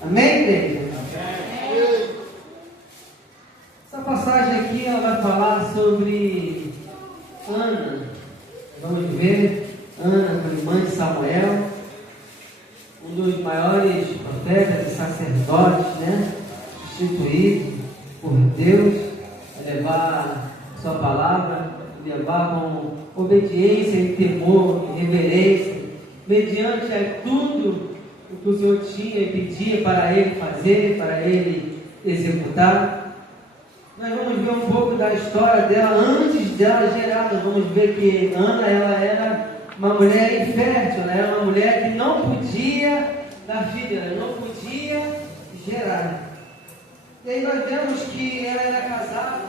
Amém, igreja? Essa passagem aqui ela vai falar sobre Ana. Vamos ver, Ana foi mãe de Samuel, um dos maiores profetas e sacerdotes, instituído por Deus a levar sua palavra, levar com obediência e temor e reverência, mediante a tudo o que o Senhor tinha e pedia para ele fazer, para ele executar. Nós vamos ver um pouco da história dela antes dela gerar. Nós vamos ver que Ana, ela era uma mulher infértil, ela era uma mulher que não podia dar filho, ela não podia gerar. E aí nós vemos que ela era casada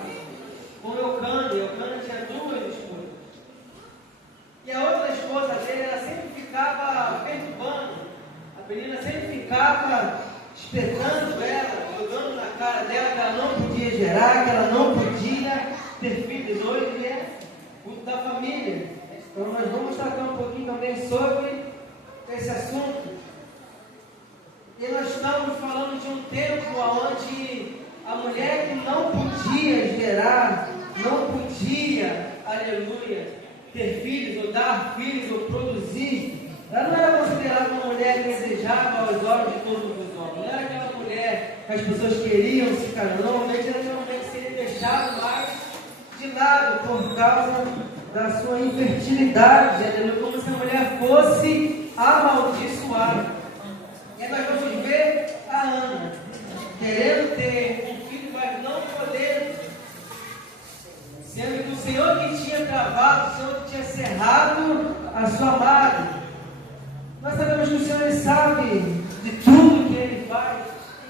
com Eucana, e Eucana tinha duas esposas. E a outra esposa dele, ela sempre ficava perturbando. A menina sempre ficava espetando ela, jogando na cara dela que ela não podia gerar, que ela não podia ter filhos. Hoje é culto da família. Então nós vamos tratar um pouquinho também sobre esse assunto. E nós estamos falando de um tempo onde a mulher que não podia gerar, não podia, aleluia, ter filhos, ou dar filhos, ou produzir, ela não era considerada uma mulher desejada aos olhos de todos os homens. Não era aquela mulher que as pessoas queriam se casar. Normalmente ela geralmente seria deixada mais de lado por causa da sua infertilidade, como se a mulher fosse amaldiçoada. E aí nós vamos ver a Ana querendo ter um filho, mas não podendo, sendo que o Senhor que tinha travado, o Senhor que tinha cerrado a sua madre. Nós sabemos que o Senhor ele sabe de tudo que Ele faz.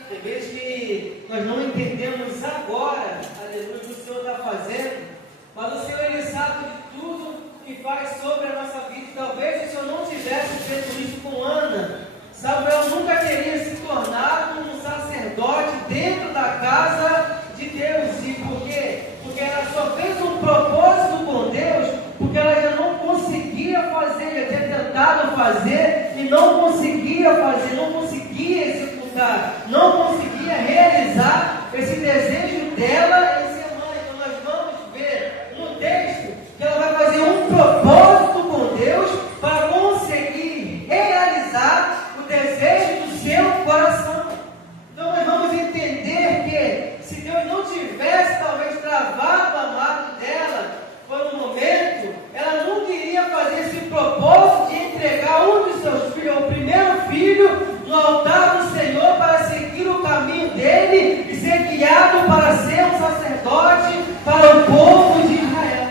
Tem vezes que nós não entendemos agora, aleluia, o que o Senhor está fazendo, mas o Senhor ele sabe de tudo que faz sobre a nossa vida. Talvez se o Senhor não tivesse feito isso com Ana, Samuel nunca teria se tornado um sacerdote dentro da casa de Deus. E por quê? Porque ela só fez um propósito com Deus, porque ela já não conseguia fazer, já tinha tentado fazer e não conseguia fazer, não conseguia executar, não conseguia realizar esse desejo dela em ser mãe. Então nós vamos ver no texto que ela vai fazer um propósito com Deus para conseguir realizar o desejo do seu coração. Então nós vamos entender que se Deus não tivesse talvez travado a madre dela por um momento, ela não queria fazer esse propósito de entregar um dos seus filhos, o primeiro filho, no altar do Senhor para seguir o caminho dele e ser guiado para ser um sacerdote para o povo de Israel.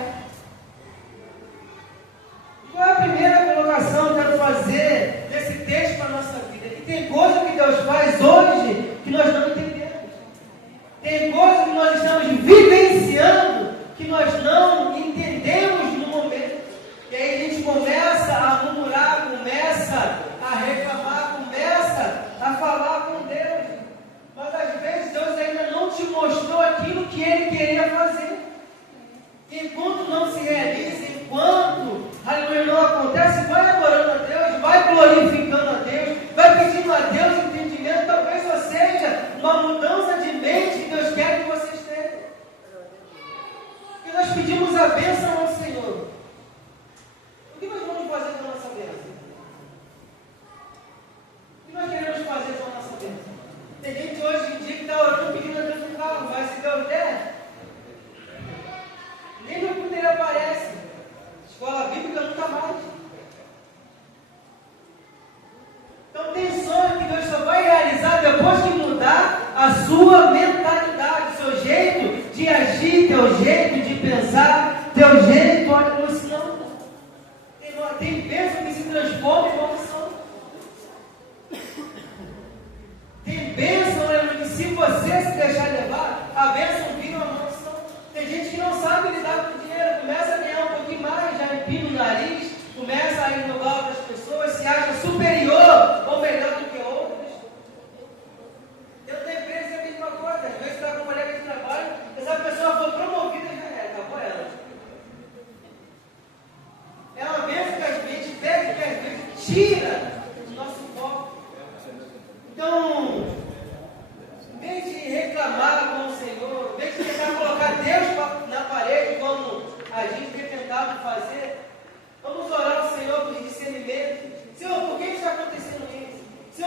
Qual é a primeira colocação que eu quero fazer desse texto para a nossa vida? Que tem coisa que Deus faz hoje que nós não entendemos. Tem coisa que nós estamos vivenciando que nós não entendemos no momento. E aí a gente começa a murmurar, começa a reclamar, começa a falar com Deus. Mas às vezes Deus ainda não te mostrou aquilo que Ele queria fazer. Enquanto não se realiza, enquanto aleluia não acontece, vai adorando a Deus, vai glorificando a Deus, vai pedindo a Deus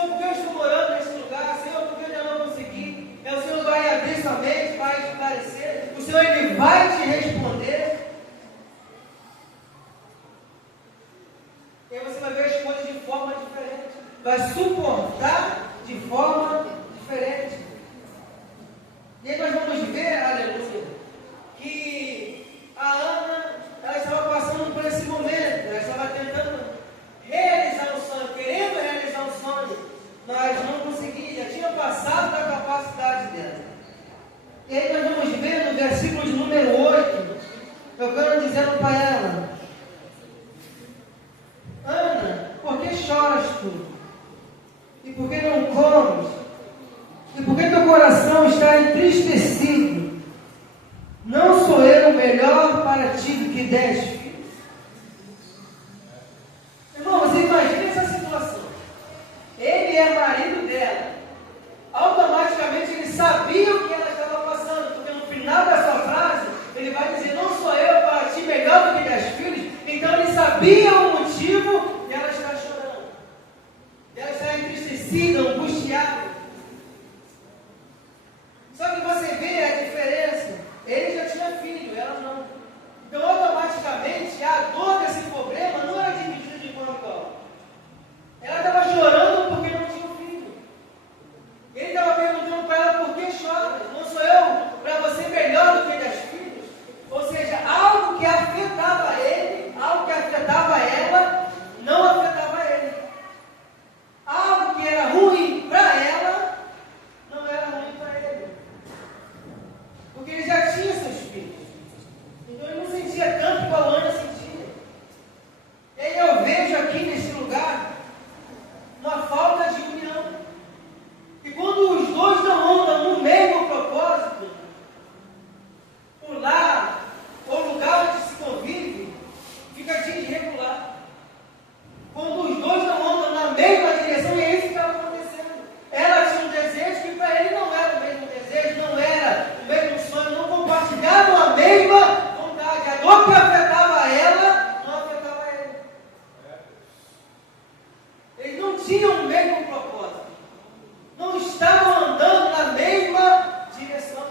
Senhor, porque eu estou morando nesse lugar? Senhor, porque eu ainda não consegui? O Senhor vai abrir sua mente, vai esclarecer. O Senhor, Ele vai te responder. E aí você vai ver as coisas de forma diferente. Vai suportar de forma diferente. E aí nós vamos ver, aleluia, que a Ana, ela estava passando por esse momento, ela estava tentando realizar um sonho, querendo realizar um sonho, mas não conseguia, já tinha passado da capacidade dela. E aí nós vamos ver no versículo de número 8, eu quero dizendo para ela: Ana, por que choras tu? E por que não comes? E por que teu coração está entristecido? Não sou eu melhor para ti do que 10 filhos? Irmão, você imagina essa situação. Ele é marido dela. Automaticamente ele sabia o que ela estava passando, porque no final da sua frase, ele vai dizer: não sou eu para ti melhor do que 10 filhos. Então ele sabia o motivo de ela estar chorando, de ela estar entristecida, angustiada. Só que você vê a diferença. Ele já tinha filho, ela não. Então automaticamente a dor desse problema não era dividida de igual a igual. Ela estava chorando porque não tinha um filho. Ele estava perguntando para ela: por que chora? Não sou eu para você melhor do que 10 filhos? Ou seja, algo que afetava ele, algo que afetava ela, não afetava ele. Algo que era ruim para ela, não era ruim para ele. Porque ele já tinha seus filhos. Então ele não sentia tanto igual a Ana sentia. E aí eu vejo aqui nesse lugar uma falta de união. E quando os dois não andam no mesmo propósito, o lar, ou lugar onde se convive, fica desregular. Quando os dois não andam na mesma direção, é isso que estava acontecendo. Ela tinha um desejo que para ele não era o mesmo desejo, não era o mesmo sonho, não compartilhavam a mesma vontade. A dor que afetava ela, não afetava ele. Eles não tinham o mesmo propósito. Não estavam andando na mesma direção.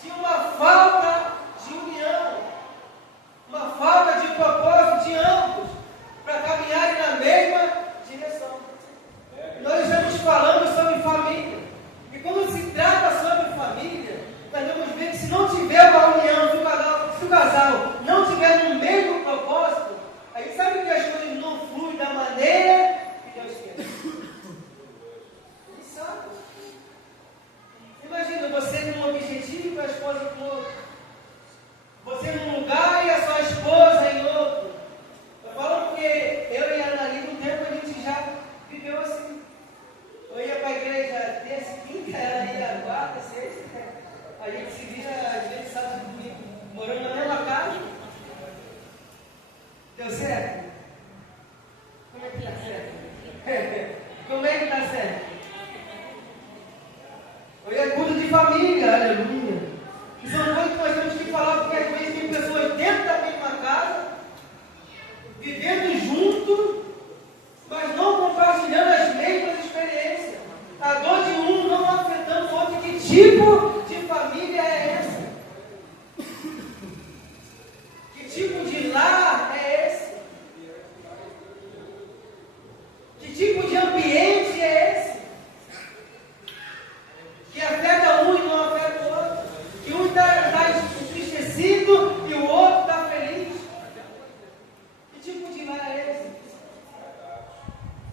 Tinha uma falta de união, uma falta de propósito de ambos para caminharem na mesma direção. Nós estamos falando sobre família. E quando se trata sobre família, nós vamos ver que se não tiver uma união, se o casal não tiver no mesmo propósito, a gente sabe que as coisas não fluem da maneira que Deus quer. Ele sabe. Imagina você num objetivo e a esposa com outro. Você num lugar e a sua esposa em outro. Eu falo porque eu e a Anali, no tempo, a gente já viveu assim. Eu ia para a igreja terça e quinta, ela ia quarta, sexta. A gente se vira, às vezes, sábado e domingo, morando na mesma casa. Deu certo? Como é que está certo? Como é que está certo? Eu ia culto de família, aleluia. E são coisas que nós temos que falar, porque às vezes tem pessoas dentro da mesma casa, vivendo junto, mas não compartilhando as mesmas experiências. A dor de um não afetando o outro. Que tipo de família é essa? Que tipo de lar é esse? Que tipo de ambiente é esse? Que afeta um e não afeta o outro. Que um está entristecido e o outro está feliz. Que tipo de lar é esse?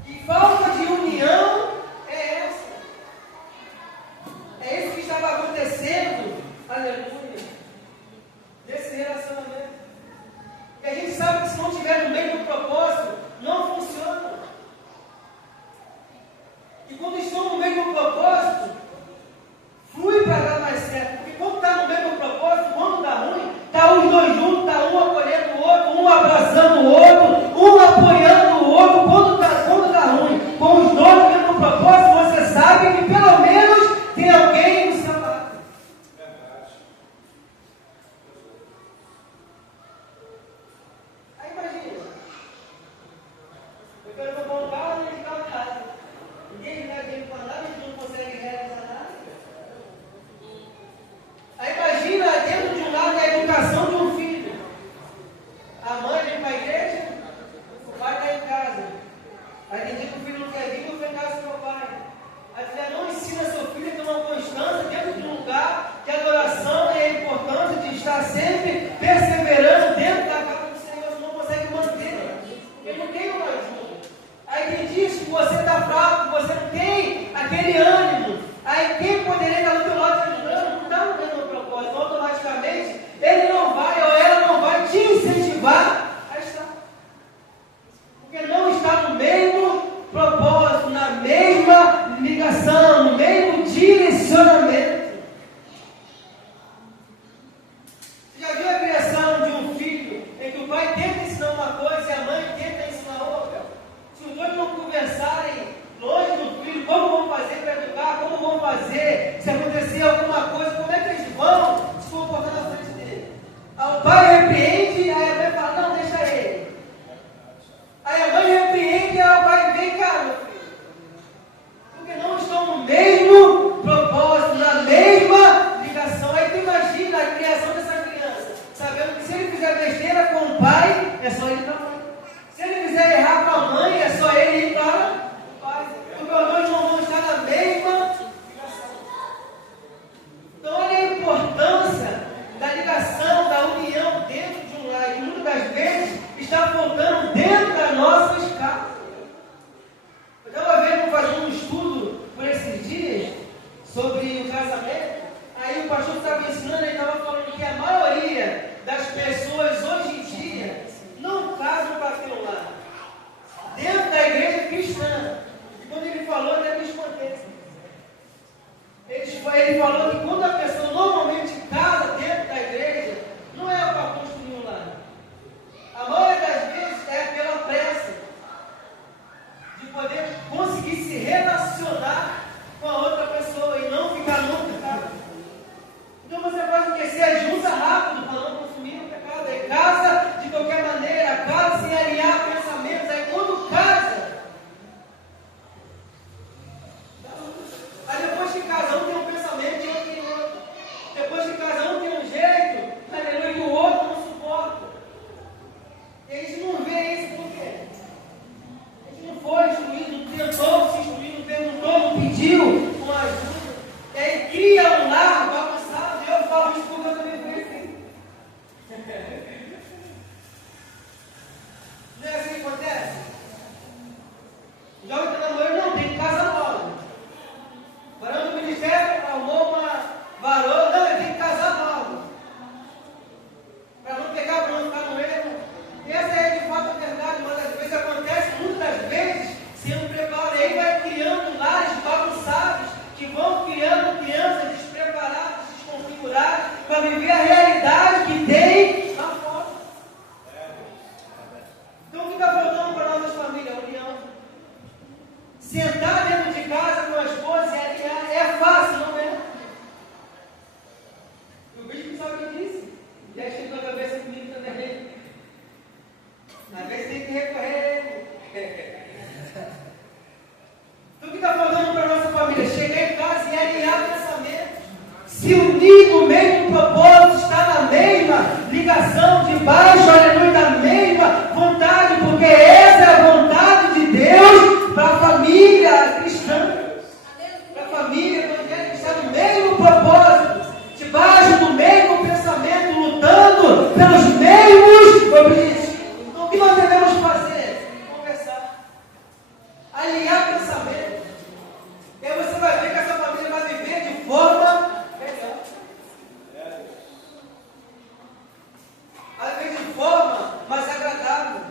Que falta de união é essa? É isso que estava acontecendo, aleluia, nesse relacionamento. E a gente sabe que se não tiver no mesmo propósito, não funciona. E quando estão no mesmo propósito, flui para dar mais certo. Porque quando está no mesmo propósito, quando está ruim, está os dois juntos, está um acolhendo o outro, um abraçando o outro, um apoiando o outro. Quando está ruim, com os dois no mesmo propósito, você sabe que pelo menos tem alguém no seu lado. Aí imagina, eu quero comprar um carro e ele está em casa. ligação, no mesmo direcionamento. Você já viu a criação de um filho em que o pai tenta ensinar uma coisa e a mãe tenta ensinar outra? Se os dois não conversarem longe do filho, como vão fazer para educar, como vão fazer se acontecer alguma coisa, como é que eles vão se comportar na frente dele? O pai repreende, aí a mãe fala, não, deixa ele. Aí a mãe repreende, aí o pai vem, cara, meu filho. Porque não estão no mesmo propósito, na mesma ligação. Aí tu imagina a criação dessa criança, sabendo que se ele fizer besteira com o pai, é só ele para a mãe. Se ele fizer errar com a mãe, é só ele ir para o pai. Porque os dois não vão estar na mesma ligação. Então olha a importância da ligação, da união dentro de um lar. E muitas das vezes está faltando dentro das nossas casas. Eu estava vendo, fazendo um estudo por esses dias sobre o casamento. Aí o pastor estava ensinando, ele estava falando que a maioria das pessoas hoje em dia não casam para ter um lar. Dentro da igreja cristã. E quando ele falou, até me espantei. Ele falou que quando a pessoa normalmente casa dentro da igreja, não é para construir um lar. A maioria das vezes é pela pressa de poder conseguir se relacionar com a outra pessoa e não ficar no pecado. Então você pode esquecer, ajuda rápido para não consumir o pecado. Aí casa de qualquer maneira, casa sem alinhar pensamentos. Aí quando casa, aí depois que casa um tem um pensamento e outro tem outro. Depois que casa um tem um jeito, aleluia, e o outro não suporta. E a gente não vê isso por quê? A gente não foi instruído, não tentou se instruir, não perguntou, não pediu uma ajuda. E aí cria um lar bagunçado. E eu falo isso porque eu também fui assim. Não é assim que acontece? O jovem está namorando, não, tem casa nova. Varão do ministério arrumou uma varona, não, ele tem que casar nova. Para não pegar, para não ficar no erro. Essa é de fato a verdade, mas às vezes acontece, muitas vezes, sem um preparo. E aí vai criando lares bagunçados, que vão criando crianças despreparadas, desconfiguradas, para viver a realidade que tem lá fora. Então o que está faltando para nossas famílias? A união. Sentar dentro de casa com a esposa e alinhar é fácil, não é? O bispo sabe o que disse. Já chegou na cabeça comigo também. Às vezes tem que recorrer. Então o que está faltando para a nossa família? Chegar em casa e alinhar pensamentos. Se unir no mesmo propósito, estar na mesma ligação, debaixo, aleluia, da mesma vontade, porque essa é a vontade de Deus para a família cristã, para a família evangélica, estar no mesmo propósito, debaixo do mesmo pensamento, lutando pelos mesmos objetivos. Então o que nós devemos fazer? Conversar, alinhar pensamento. E aí você vai ver que essa família vai viver de forma melhor. Vai viver de forma mais agradável.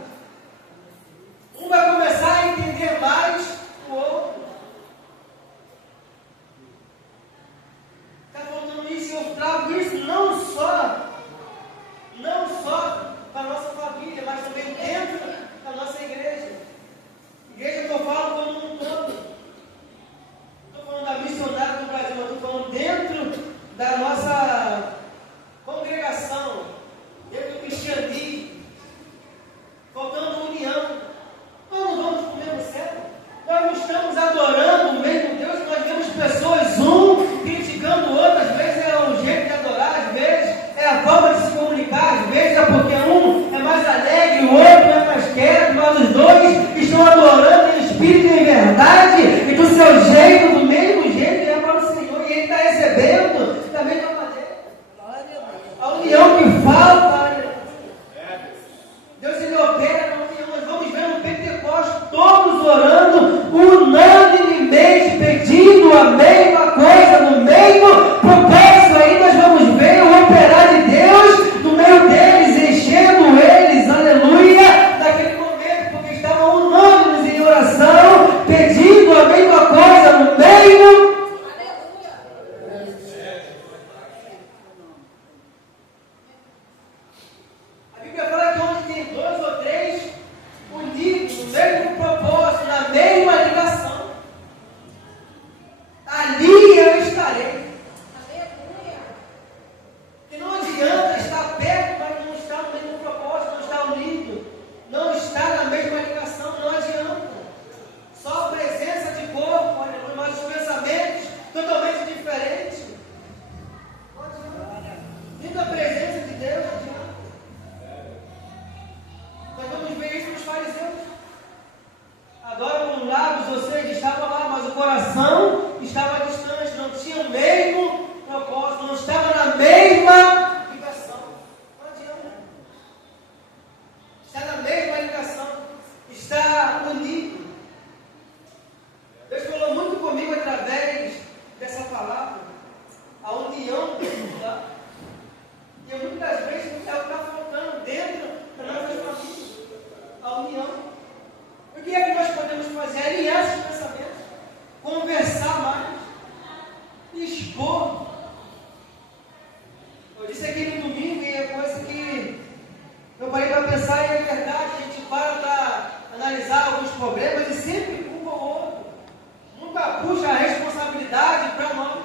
puxa a responsabilidade para nós.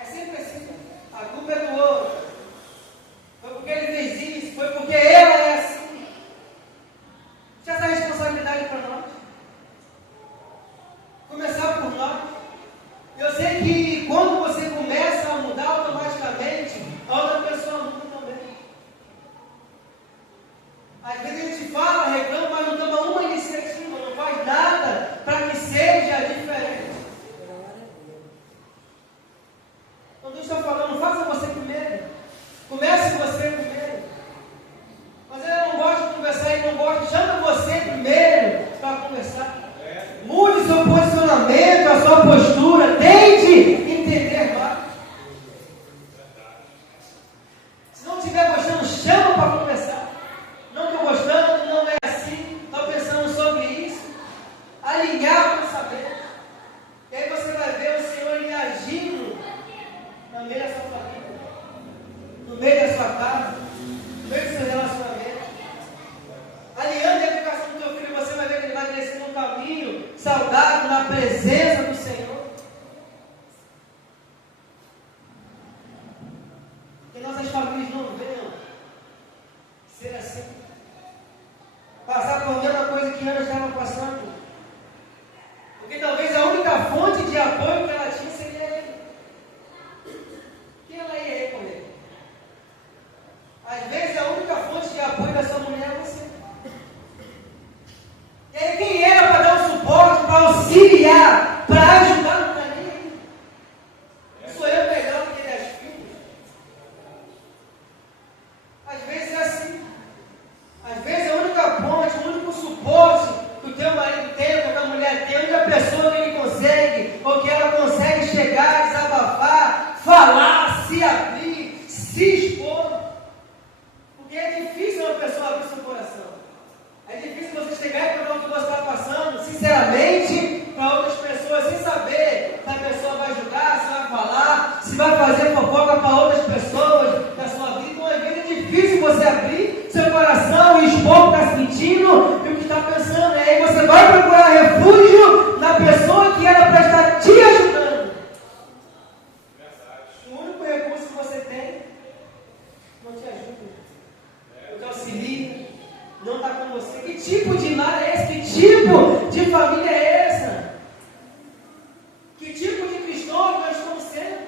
É sempre assim. A culpa é do outro. Foi porque ele fez isso, foi porque ela é assim. Já dá responsabilidade para nós. Começar por nós. Eu sei que quando você começa a mudar automaticamente, a outra pessoa muda também. Às vezes a gente fala, reclama, mas não toma uma iniciativa, não faz nada para que seja diferente. Quando eu estou falando, faça você primeiro. Comece você primeiro. Mas eu não gosto de conversar e não gosto. Chama você primeiro para conversar. Mude seu posicionamento, a sua postura. Tente entender mais. Se não estiver gostando, chama para conversar. Não estou gostando, não é assim. Estou pensando sobre isso. Alinhar para saber. E aí você vai ver o Senhor ele agindo no meio da sua família, no meio da sua casa, no meio do seu relacionamento. Alinhando a educação do teu filho, você vai ver que ele vai crescer num caminho saudável, na presença do Senhor. Que nossas famílias não venham ser assim. Passar por a mesma coisa que Ana estava passando. Porque talvez a única fonte de apoio que ela tinha seria ele. Quem ela ia recorrer? Às vezes a única fonte de apoio da sua mulher é você. E aí quem era para dar um suporte, para auxiliar, para ajudar, não está nem aí. Sou eu pegando aquele as filhos. Às vezes é assim. Às vezes a única ponte, o único suporte que o teu marido tem, que a tua mulher tem, a única pessoa que ele consegue, ou que ela consegue chegar, desabafar, falar, se abrir, se expor. Porque é difícil uma pessoa abrir seu coração. É difícil você chegar e falar o que você está passando, sinceramente, para outras pessoas, sem saber se a pessoa vai julgar, se vai falar, se vai fazer fofoca para outras pessoas da sua vida. Então, às vezes é difícil você abrir seu coração e expor o que está sentindo e o que está pensando. E aí você vai procurar refúgio na pessoa que era para estar te ajudando. O único recurso que você tem não te ajuda, não te auxilia, não está com você. Que tipo de lar é esse? Que tipo de família é essa? Que tipo de cristão nós estamos sendo?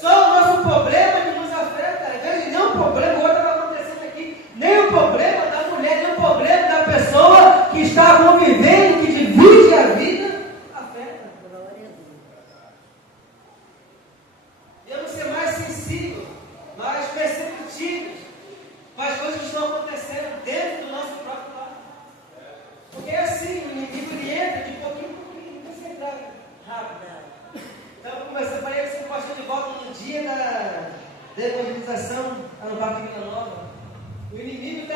Só o nosso problema que nos afeta. Às vezes nem o problema, o outro está acontecendo aqui, nem o problema da mulher, nem o problema da pessoa que está convivendo, que divide a vida, afeta. Devemos ser mais sensíveis, mais perceptíveis para as coisas que estão acontecendo dentro do nosso próprio lar. Porque é assim, o inimigo ele entra de pouquinho em pouquinho, não sei rápido. Então eu comecei, falei que você pastor de volta no dia da evangelização, no Parque Vila Nova. O inimigo